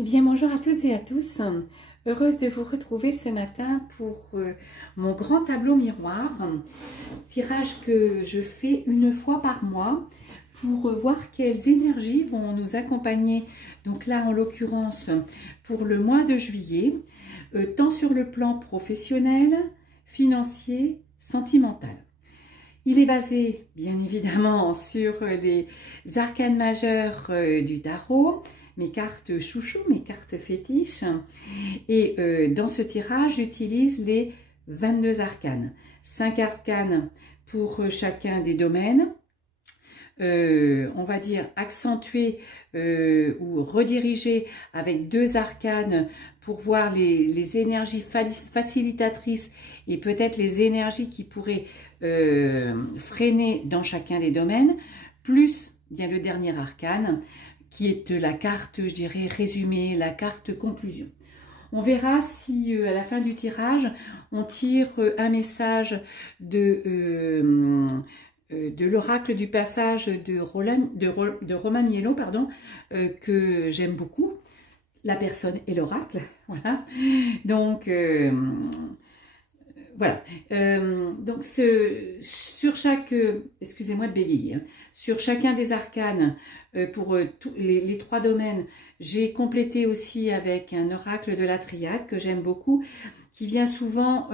Eh bien, bonjour à toutes et à tous. Heureuse de vous retrouver ce matin pour mon grand tableau miroir. Tirage que je fais une fois par mois pour voir quelles énergies vont nous accompagner. Donc là, en l'occurrence, pour le mois de juillet, tant sur le plan professionnel, financier, sentimental. Il est basé, bien évidemment, sur les arcanes majeures du tarot, mes cartes chouchou, mes cartes fétiches. Et dans ce tirage, j'utilise les 22 arcanes. 5 arcanes pour chacun des domaines. On va dire accentuer ou rediriger avec 2 arcanes pour voir les énergies facilitatrices et peut-être les énergies qui pourraient freiner dans chacun des domaines, plus bien le dernier arcane qui est la carte, je dirais, résumée, la carte conclusion. On verra si à la fin du tirage, on tire un message de l'oracle du passage de Romain Mielo, pardon, que j'aime beaucoup. La personne et l'oracle, voilà. Donc, voilà. Donc, sur chaque, excusez-moi de bégayer, hein, sur chacun des arcanes, pour les 3 domaines, j'ai complété aussi avec un oracle de la triade que j'aime beaucoup, qui vient souvent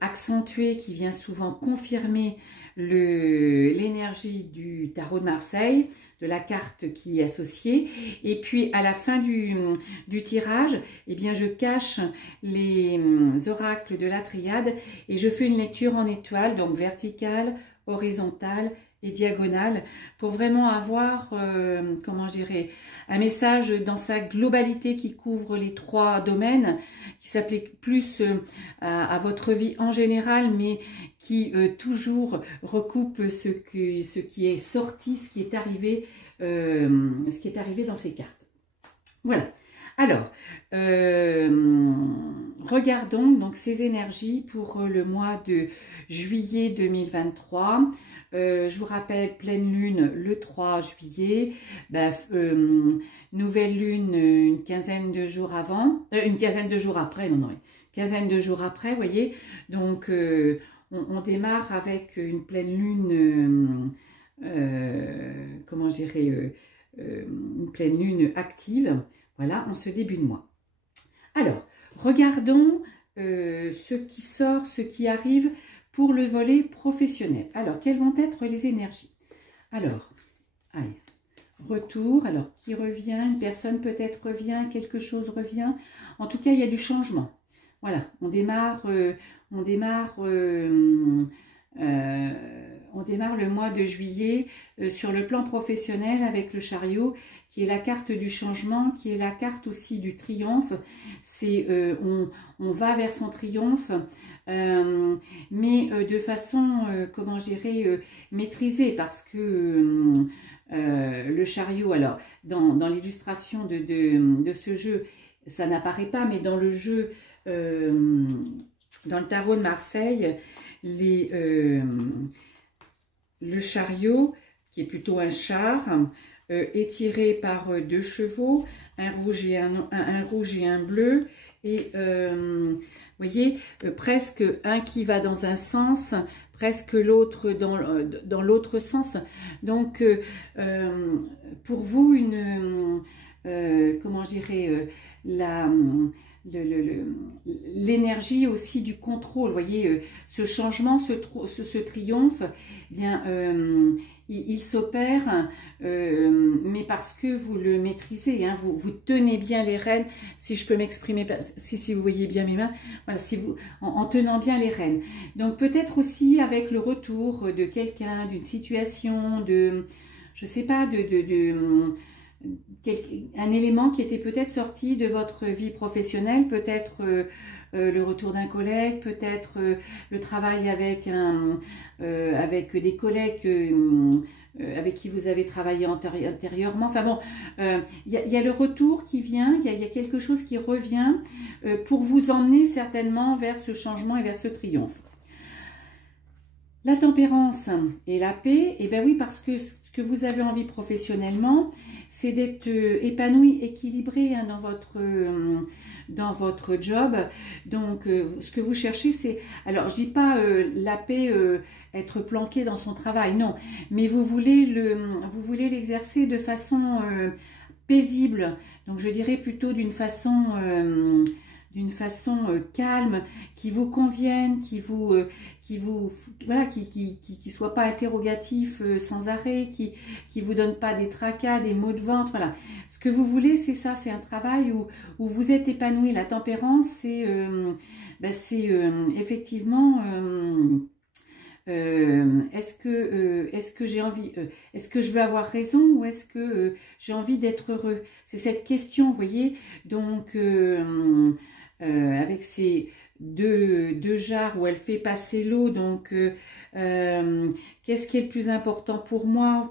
accentuer, qui vient souvent confirmer l'énergie du tarot de Marseille, de la carte qui est associée. Et puis à la fin du tirage, eh bien je cache les oracles de la triade et je fais une lecture en étoiles, donc verticale, horizontale et diagonale, pour vraiment avoir, comment je dirais, un message dans sa globalité qui couvre les 3 domaines, qui s'applique plus à votre vie en général, mais qui toujours recoupe ce qui est sorti, ce qui est arrivé dans ces cartes. Voilà. Alors, regardons donc ces énergies pour le mois de juillet 2023. Je vous rappelle, pleine lune le 3 juillet, nouvelle lune une quinzaine de jours avant, une quinzaine de jours après, une quinzaine de jours après, vous voyez. Donc, on démarre avec une pleine lune, comment je dirais, une pleine lune active, voilà, en ce début de mois. Alors, regardons ce qui sort, ce qui arrive pour le volet professionnel. Alors, quelles vont être les énergies? Alors, allez, retour. Alors, qui revient? Une personne peut-être revient, quelque chose revient. En tout cas, il y a du changement. Voilà, on démarre le mois de juillet sur le plan professionnel avec le chariot, qui est la carte du changement, qui est la carte aussi du triomphe. C'est on va vers son triomphe, mais de façon, comment je dirais, maîtrisée, parce que le chariot, alors dans l'illustration de ce jeu, ça n'apparaît pas, mais dans le jeu, dans le tarot de Marseille, le chariot, qui est plutôt un char, est tiré par 2 chevaux, un rouge et un bleu, et vous voyez, presque un qui va dans un sens, presque l'autre dans l'autre sens. Donc, pour vous, comment je dirais, l'énergie aussi du contrôle, vous voyez, ce changement, ce triomphe, eh bien, il s'opère, mais parce que vous le maîtrisez, hein, vous tenez bien les rênes, si je peux m'exprimer, si vous voyez bien mes mains, voilà, en tenant bien les rênes. Donc peut-être aussi avec le retour de quelqu'un, d'une situation, je sais pas, un élément qui était peut-être sorti de votre vie professionnelle, peut-être le retour d'un collègue, peut-être le travail avec des collègues avec qui vous avez travaillé antérieurement. Enfin bon, y a le retour qui vient, il y a quelque chose qui revient pour vous emmener certainement vers ce changement et vers ce triomphe. La tempérance et la paix, et bien oui, parce que ce que vous avez envie professionnellement, c'est d'être épanoui, équilibré hein, dans votre job. Donc, ce que vous cherchez, c'est... Alors, je dis pas la paix, être planqué dans son travail, non. Mais vous voulez l'exercer de façon paisible. Donc, je dirais plutôt d'une façon calme, qui vous convienne, qui voilà, qui soit pas interrogatif sans arrêt, qui vous donne pas des tracas, des maux de ventre, voilà. Ce que vous voulez, c'est ça, c'est un travail où vous êtes épanoui. La tempérance, c'est effectivement est-ce que j'ai envie, est-ce que je veux avoir raison ou est-ce que j'ai envie d'être heureux? C'est cette question, vous voyez. Donc avec ces deux jarres où elle fait passer l'eau, donc qu'est-ce qui est le plus important pour moi?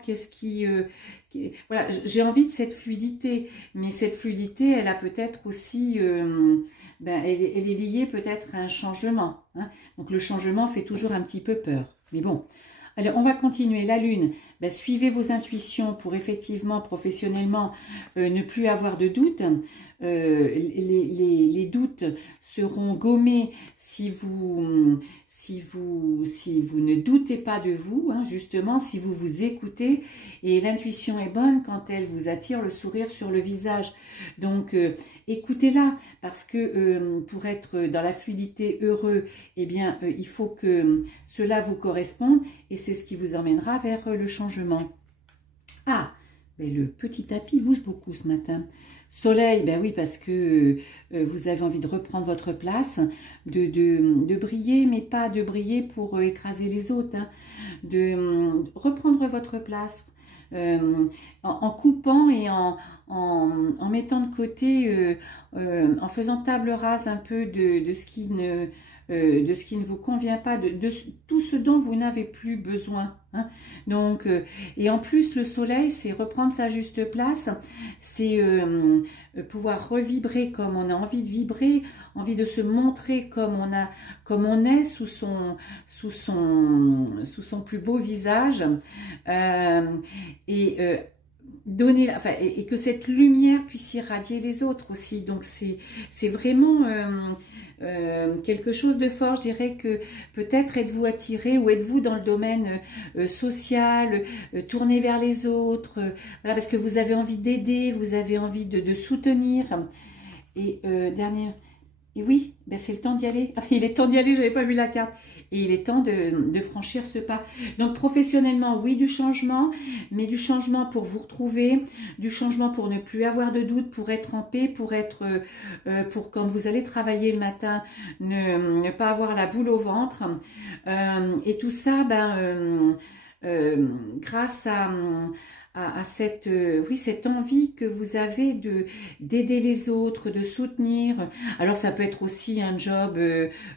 Voilà, j'ai envie de cette fluidité, mais cette fluidité, elle a peut-être aussi, elle est liée peut-être à un changement. Hein. Donc le changement fait toujours un petit peu peur. Mais bon, alors on va continuer. La Lune, suivez vos intuitions pour effectivement, professionnellement, ne plus avoir de doutes. Les doutes seront gommés si vous ne doutez pas de vous, hein, justement, si vous vous écoutez. Et l'intuition est bonne quand elle vous attire le sourire sur le visage. Donc, écoutez-la, parce que pour être dans la fluidité heureux, eh bien, il faut que cela vous corresponde et c'est ce qui vous emmènera vers le changement. Ah, mais le petit tapis bouge beaucoup ce matin. Soleil, ben oui, parce que vous avez envie de reprendre votre place, de briller, mais pas de briller pour écraser les autres, hein, de reprendre votre place en coupant et en mettant de côté, en faisant table rase un peu de ce qui ne vous convient pas, de tout ce dont vous n'avez plus besoin. Hein. Donc, et en plus, le soleil, c'est reprendre sa juste place, c'est pouvoir revibrer comme on a envie de vibrer, envie de se montrer comme on est sous son plus beau visage, donner, enfin, et que cette lumière puisse irradier les autres aussi. Donc, c'est vraiment... quelque chose de fort. Je dirais que peut-être êtes-vous attiré ou êtes-vous dans le domaine social, tourné vers les autres, voilà, parce que vous avez envie d'aider, vous avez envie de soutenir. Et et oui, c'est le temps d'y aller. Il est temps d'y aller, je n'avais pas vu la carte. Et il est temps de franchir ce pas. Donc professionnellement, oui, du changement, mais du changement pour vous retrouver, du changement pour ne plus avoir de doute, pour être en paix, pour quand vous allez travailler le matin, ne pas avoir la boule au ventre. Et tout ça, grâce à cette envie que vous avez d'aider les autres, de soutenir. Alors ça peut être aussi un job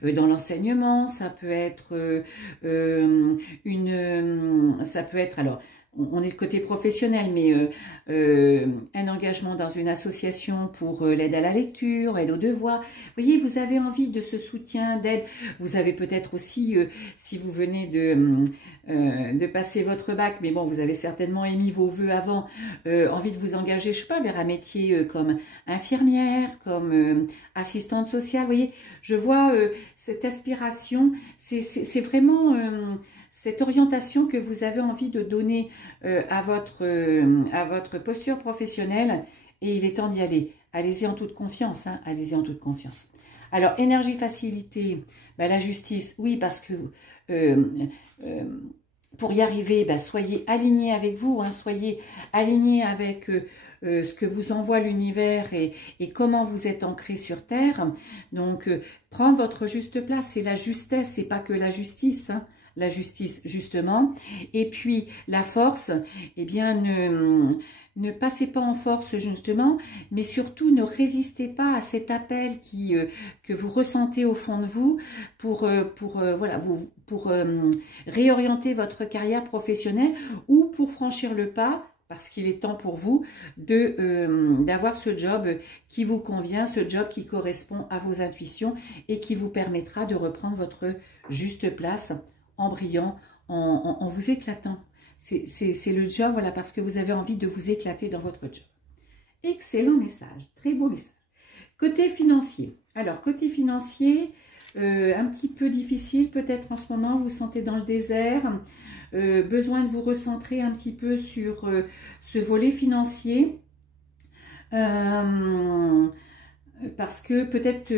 dans l'enseignement, ça peut être alors on est le côté professionnel, mais un engagement dans une association pour l'aide à la lecture, aide aux devoirs. Vous voyez, vous avez envie de ce soutien, d'aide. Vous avez peut-être aussi, si vous venez de passer votre bac, mais bon, vous avez certainement émis vos vœux avant, envie de vous engager, je sais pas, vers un métier comme infirmière, comme assistante sociale. Vous voyez, je vois cette aspiration, c'est vraiment... cette orientation que vous avez envie de donner à votre posture professionnelle, et il est temps d'y aller. Allez-y en toute confiance, hein, allez-y en toute confiance. Alors, énergie facilité, la justice, oui, parce que pour y arriver, soyez alignés avec vous, hein, soyez alignés avec ce que vous envoie l'univers et comment vous êtes ancré sur Terre. Donc, prendre votre juste place, c'est la justesse, c'est pas que la justice, hein. La justice, justement. Et puis, la force, eh bien, ne passez pas en force, justement, mais surtout, ne résistez pas à cet appel que vous ressentez au fond de vous pour réorienter votre carrière professionnelle ou pour franchir le pas, parce qu'il est temps pour vous d'avoir ce job qui vous convient, ce job qui correspond à vos intuitions et qui vous permettra de reprendre votre juste place en brillant, en vous éclatant. c'est le job, voilà, parce que vous avez envie de vous éclater dans votre job. Excellent message, très beau message. Côté financier. Alors, côté financier, un petit peu difficile peut-être en ce moment, vous vous sentez dans le désert, besoin de vous recentrer un petit peu sur ce volet financier. Parce que peut-être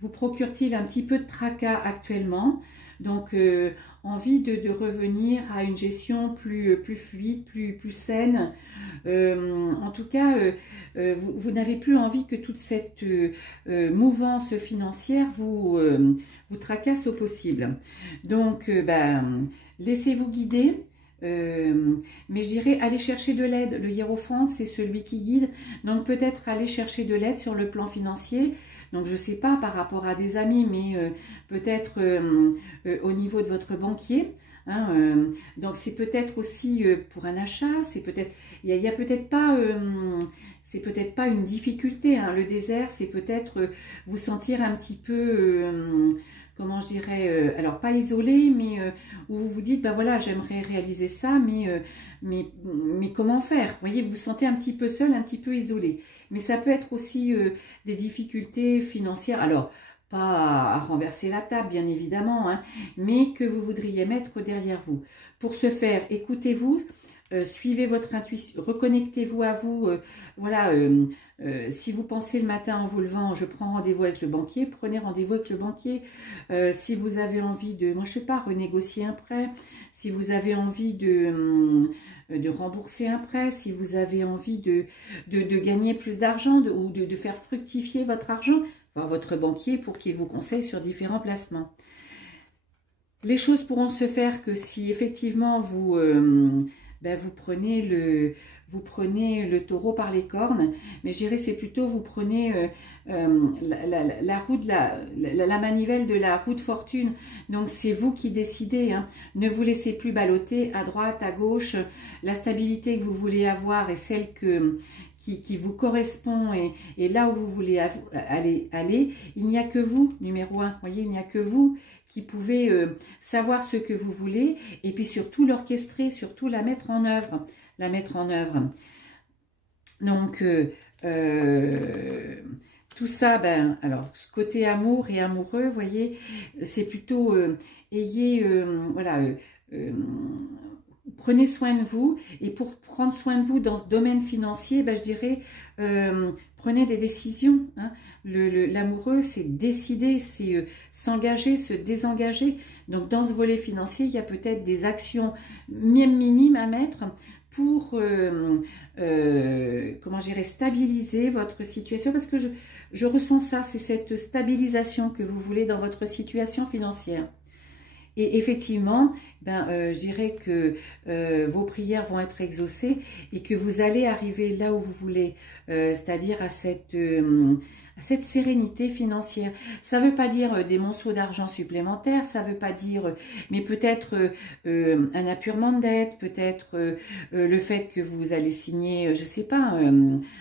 vous procure-t-il un petit peu de tracas actuellement. Donc, envie de revenir à une gestion plus fluide, plus saine. En tout cas, vous n'avez plus envie que toute cette mouvance financière vous tracasse au possible. Donc, laissez-vous guider. Mais je dirais aller chercher de l'aide. Le hiérophante, c'est celui qui guide. Donc, peut-être aller chercher de l'aide sur le plan financier. Donc, je ne sais pas par rapport à des amis, mais peut-être au niveau de votre banquier. Hein, donc, c'est peut-être aussi pour un achat. C'est peut-être, il y a peut-être pas, c'est peut-être pas une difficulté. Hein. Le désert, c'est peut-être vous sentir un petit peu, comment je dirais, alors pas isolé, mais où vous vous dites, ben voilà, j'aimerais réaliser ça, mais comment faire? Vous voyez, vous vous sentez un petit peu seul, un petit peu isolé. Mais ça peut être aussi des difficultés financières. Alors, pas à renverser la table, bien évidemment, hein, mais que vous voudriez mettre derrière vous. Pour ce faire, écoutez-vous, suivez votre intuition, reconnectez-vous à vous. Voilà, si vous pensez le matin en vous levant, je prends rendez-vous avec le banquier, prenez rendez-vous avec le banquier. Si vous avez envie de, moi je sais pas, renégocier un prêt, si vous avez envie de rembourser un prêt, si vous avez envie de gagner plus d'argent ou de faire fructifier votre argent, voir votre banquier pour qu'il vous conseille sur différents placements. Les choses pourront se faire que si effectivement vous prenez le taureau par les cornes, mais je dirais c'est plutôt vous prenez la roue de la manivelle de la roue de fortune. Donc c'est vous qui décidez, hein. Ne vous laissez plus balloter à droite, à gauche. La stabilité que vous voulez avoir est celle qui vous correspond et là où vous voulez aller. Il n'y a que vous, numéro 1. Vous voyez, il n'y a que vous qui pouvez savoir ce que vous voulez et puis surtout l'orchestrer, surtout la mettre en œuvre. Donc, tout ça, alors, ce côté amour et amoureux, vous voyez, c'est plutôt, prenez soin de vous. Et pour prendre soin de vous dans ce domaine financier, je dirais, prenez des décisions. Hein. L'amoureux, c'est décider, c'est s'engager, se désengager. Donc, dans ce volet financier, il y a peut-être des actions même minimes à mettre pour, comment dirais, stabiliser votre situation. Parce que je ressens ça, c'est cette stabilisation que vous voulez dans votre situation financière. Et effectivement, je dirais que vos prières vont être exaucées et que vous allez arriver là où vous voulez, c'est-à-dire à cette sérénité financière. Ça ne veut pas dire des monceaux d'argent supplémentaires, ça ne veut pas dire, mais peut-être un apurement de dette, peut-être le fait que vous allez signer, je ne sais pas,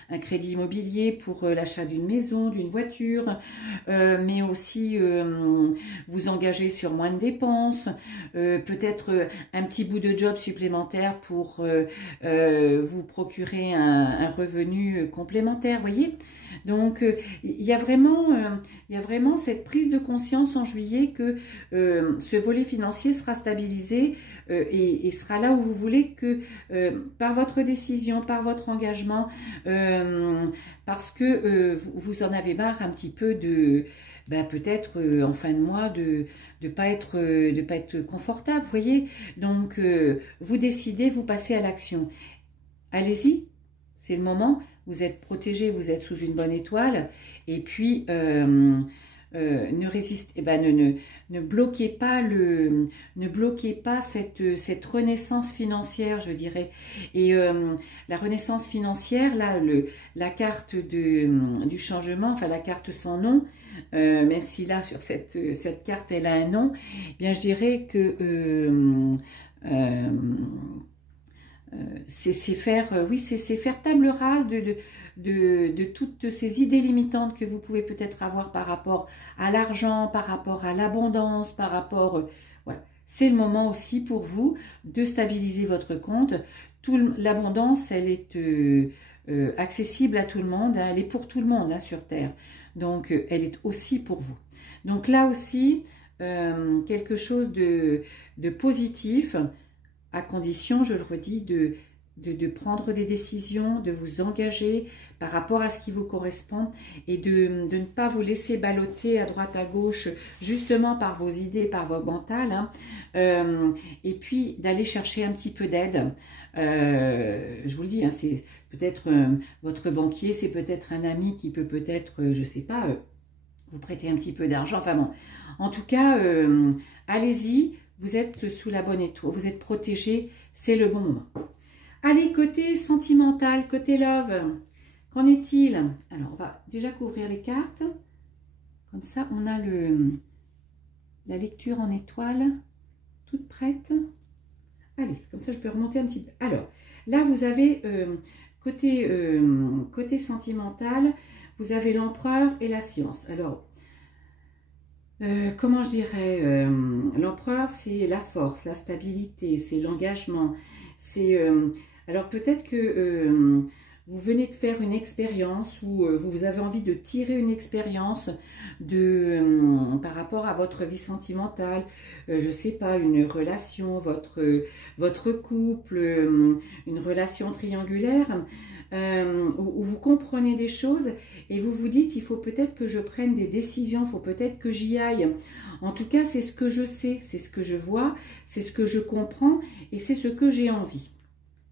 un crédit immobilier pour l'achat d'une maison, d'une voiture, mais aussi vous engager sur moins de dépenses, peut-être un petit bout de job supplémentaire pour vous procurer un revenu complémentaire, voyez. Donc, il y a vraiment cette prise de conscience en juillet que ce volet financier sera stabilisé et sera là où vous voulez que par votre décision, par votre engagement, parce que vous en avez marre un petit peu de peut-être en fin de mois de pas être confortable, vous voyez. Donc, vous décidez, vous passez à l'action. Allez-y, c'est le moment. Vous êtes protégé, vous êtes sous une bonne étoile, et puis ne résistez, ne bloquez pas cette renaissance financière, je dirais. Et la renaissance financière, là, la carte du changement, enfin la carte sans nom, même si là sur cette carte elle a un nom, bien je dirais que c'est faire table rase de toutes ces idées limitantes que vous pouvez peut-être avoir par rapport à l'argent, par rapport à l'abondance, par rapport... voilà. c'est le moment aussi pour vous de stabiliser votre compte. L'abondance, elle est accessible à tout le monde, hein, elle est pour tout le monde hein, sur Terre. Donc, elle est aussi pour vous. Donc là aussi, quelque chose de positif, à condition, je le redis, de prendre des décisions, de vous engager par rapport à ce qui vous correspond et de ne pas vous laisser balloter à droite à gauche justement par vos idées, par vos mentales, hein, et puis d'aller chercher un petit peu d'aide. Je vous le dis, hein, c'est peut-être votre banquier, c'est peut-être un ami qui peut peut-être, je ne sais pas, vous prêter un petit peu d'argent. Enfin bon, en tout cas, allez-y, vous êtes sous la bonne étoile, vous êtes protégé, c'est le bon moment. Allez, côté sentimental, côté love, qu'en est-il? Alors, on va déjà couvrir les cartes. Comme ça, on a la lecture en étoile toute prête. Allez, comme ça, je peux remonter un petit peu. Alors, là, vous avez côté sentimental, vous avez l'empereur et la science. Alors, comment je dirais, l'empereur, c'est la force, la stabilité, c'est l'engagement. C'est alors peut-être que vous venez de faire une expérience ou vous avez envie de tirer une expérience par rapport à votre vie sentimentale, je ne sais pas, une relation, votre couple, une relation triangulaire, où vous comprenez des choses et vous vous dites, il faut peut-être que je prenne des décisions, il faut peut-être que j'y aille. En tout cas, c'est ce que je sais, c'est ce que je vois, c'est ce que je comprends et c'est ce que j'ai envie.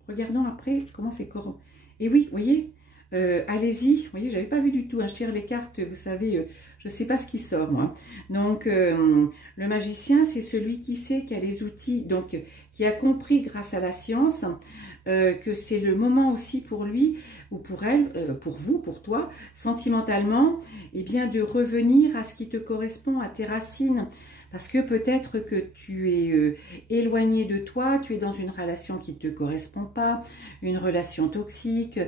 Regardons après comment c'est correct. Et oui, vous voyez, allez-y. Vous voyez, je n'avais pas vu du tout. Hein, je tire les cartes, vous savez, je ne sais pas ce qui sort, moi. Donc, le magicien, c'est celui qui sait, qui a les outils, donc qui a compris grâce à la science que c'est le moment aussi pour lui ou pour elle, pour vous, pour toi, sentimentalement, eh bien, de revenir à ce qui te correspond, à tes racines. Parce que peut-être que tu es éloigné de toi, tu es dans une relation qui ne te correspond pas, une relation toxique,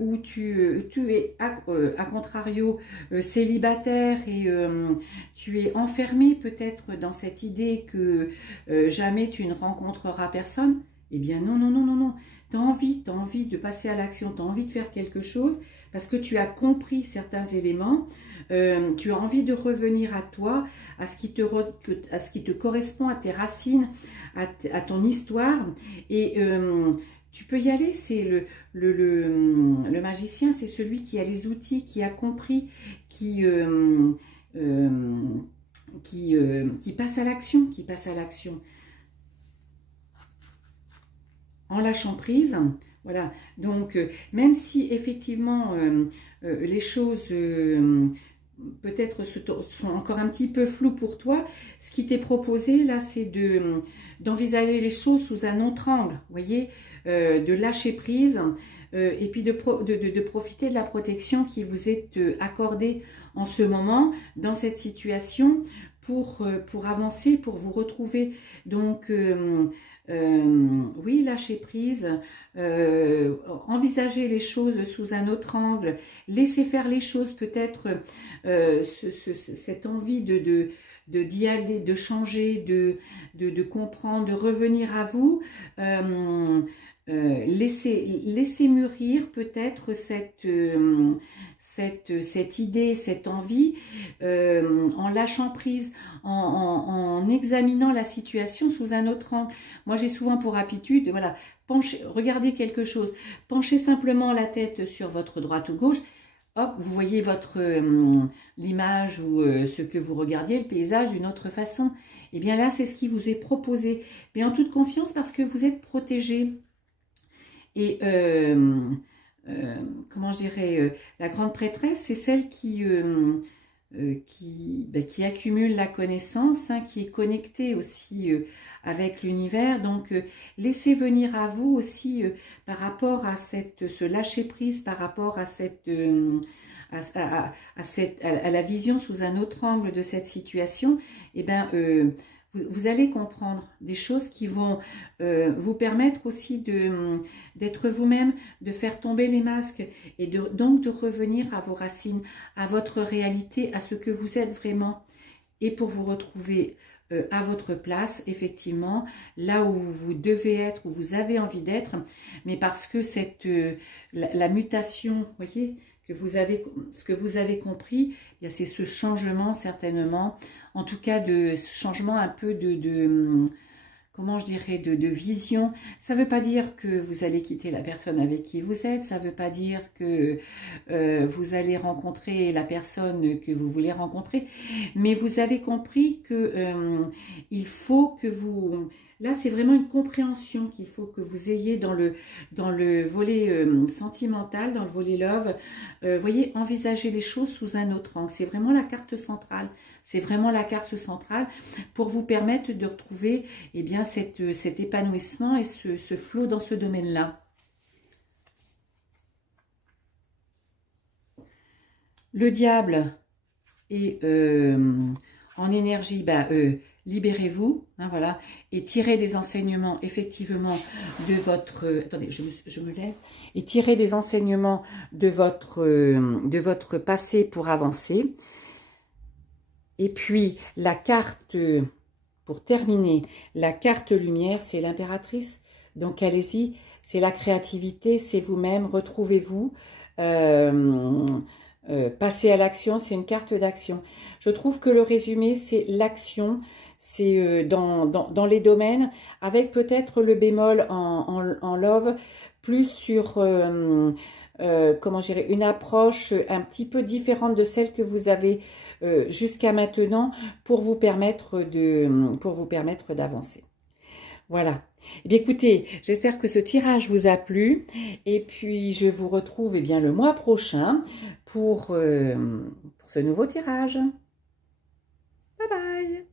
où tu es, à contrario, célibataire et tu es enfermé peut-être dans cette idée que jamais tu ne rencontreras personne. Eh bien non, non, non, non, non. Tu as envie de passer à l'action, tu as envie de faire quelque chose parce que tu as compris certains éléments, tu as envie de revenir à toi, à ce qui te correspond, à tes racines, à ton histoire. Et tu peux y aller, c'est le magicien, c'est celui qui a les outils, qui a compris, qui passe à l'action, en lâchant prise. Voilà, donc même si effectivement les choses peut-être sont encore un petit peu floues pour toi, ce qui t'est proposé là, c'est d'envisager les choses sous un autre angle, vous voyez, de lâcher prise et puis de profiter de la protection qui vous est accordée en ce moment, dans cette situation, pour avancer, pour vous retrouver. Donc, oui, lâcher prise, envisager les choses sous un autre angle, laisser faire les choses, peut-être cette envie d'y aller, de changer, de comprendre, de revenir à vous, laisser mûrir peut-être cette idée, cette envie, en lâchant prise, en examinant la situation sous un autre angle. Moi, j'ai souvent pour habitude, voilà, regardez quelque chose, penchez simplement la tête sur votre droite ou gauche, hop, vous voyez l'image ou ce que vous regardiez, le paysage d'une autre façon. Et bien là, c'est ce qui vous est proposé, mais en toute confiance parce que vous êtes protégé. Et comment je dirais, la grande prêtresse, c'est celle qui accumule la connaissance, hein, qui est connectée aussi avec l'univers. Donc, laissez venir à vous aussi par rapport à ce lâcher-prise, par rapport à la vision sous un autre angle de cette situation. Et bien, vous allez comprendre des choses qui vont vous permettre aussi d'être vous-même, de faire tomber les masques et donc de revenir à vos racines, à votre réalité, à ce que vous êtes vraiment. Et pour vous retrouver à votre place, effectivement, là où vous devez être, où vous avez envie d'être, mais parce que la mutation, voyez, ce que vous avez compris, c'est ce changement certainement, en tout cas ce changement un peu comment je dirais, de vision. Ça ne veut pas dire que vous allez quitter la personne avec qui vous êtes, ça ne veut pas dire que vous allez rencontrer la personne que vous voulez rencontrer, mais vous avez compris que il faut que vous... Là, c'est vraiment une compréhension qu'il faut que vous ayez dans le volet sentimental, dans le volet love. Voyez, envisager les choses sous un autre angle. C'est vraiment la carte centrale. C'est vraiment la carte centrale pour vous permettre de retrouver eh bien, cet épanouissement et ce flot dans ce domaine-là. Le diable est en énergie, libérez-vous, hein, voilà, et tirez des enseignements effectivement de votre... attendez, je me lève. Et tirez des enseignements de votre passé pour avancer. Et puis, la carte, pour terminer, la carte lumière, c'est l'impératrice. Donc, allez-y, c'est la créativité, c'est vous-même, retrouvez-vous. Passer à l'action, c'est une carte d'action. Je trouve que le résumé, c'est l'action, c'est dans les domaines, avec peut-être le bémol en love, plus sur, comment je dirais, une approche un petit peu différente de celle que vous avez jusqu'à maintenant pour vous permettre d'avancer. Voilà. Eh bien, écoutez, j'espère que ce tirage vous a plu. Et puis, je vous retrouve bien, le mois prochain pour ce nouveau tirage. Bye bye!